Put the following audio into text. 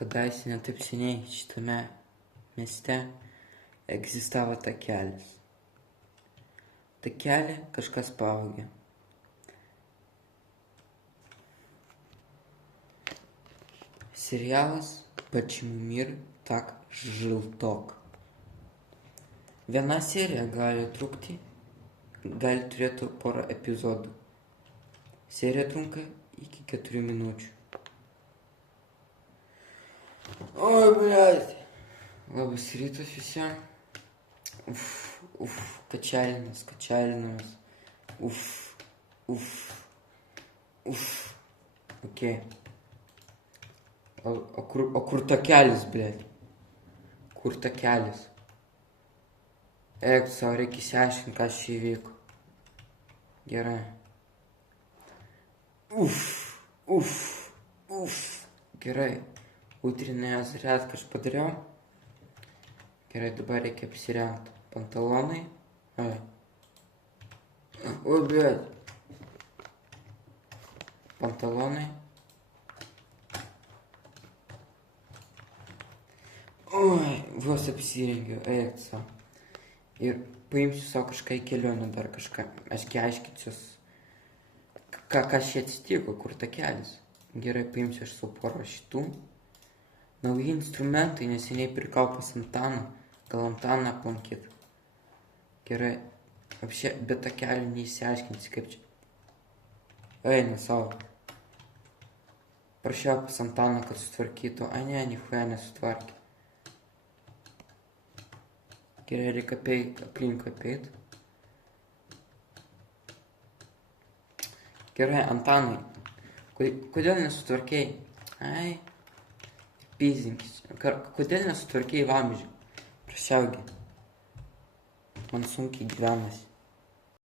Kadaise netaip seniai šitame mieste egzistavo takelis. Takelį kažkas pavogė. Serialas «Почему мир так жесток». Viena serija gali turėti porą epizodų. Serija trunka iki 4 minučių. Oi, блядь. Labas rytas visiems. Kačialinas. Okei. O kur takelis, blėt? Kur takelis? Eik, savo reikia išsiaiškinti, kas čia įvyko. Gerai. Gerai. Utrinę зарядką aš padariau. Gerai, dabar reikia apsirengti. Pantalonai. Oi, blėt. Pantalonai. Oi, vos apsirengiau, eik savo. Ir paimsiu savo kažką į kelionę dar kažką. Aš aiškinsiuos, kas čia atsitiko, kur takelis. Gerai, paimsiu aš savo porą šitų. Nauji instrumentai, neseniai pirkau pas Antaną. Gal Antaną aplankyt. Gerai, apšė, be takelio neįsiaiškinsi, kaip čia. Eina savo. Prašiau pas Antaną, kad sutvarkytų. A ne, nichuja nesutvarkė. Gerai, reikia aplink apeit. Gerai, Antanai, kodėl nesutvarkėjai? Ai, pyzinkis. Kodėl nesutvarkėjai vamzdžių? Prašiaugi. Man sunkiai gyvenasi.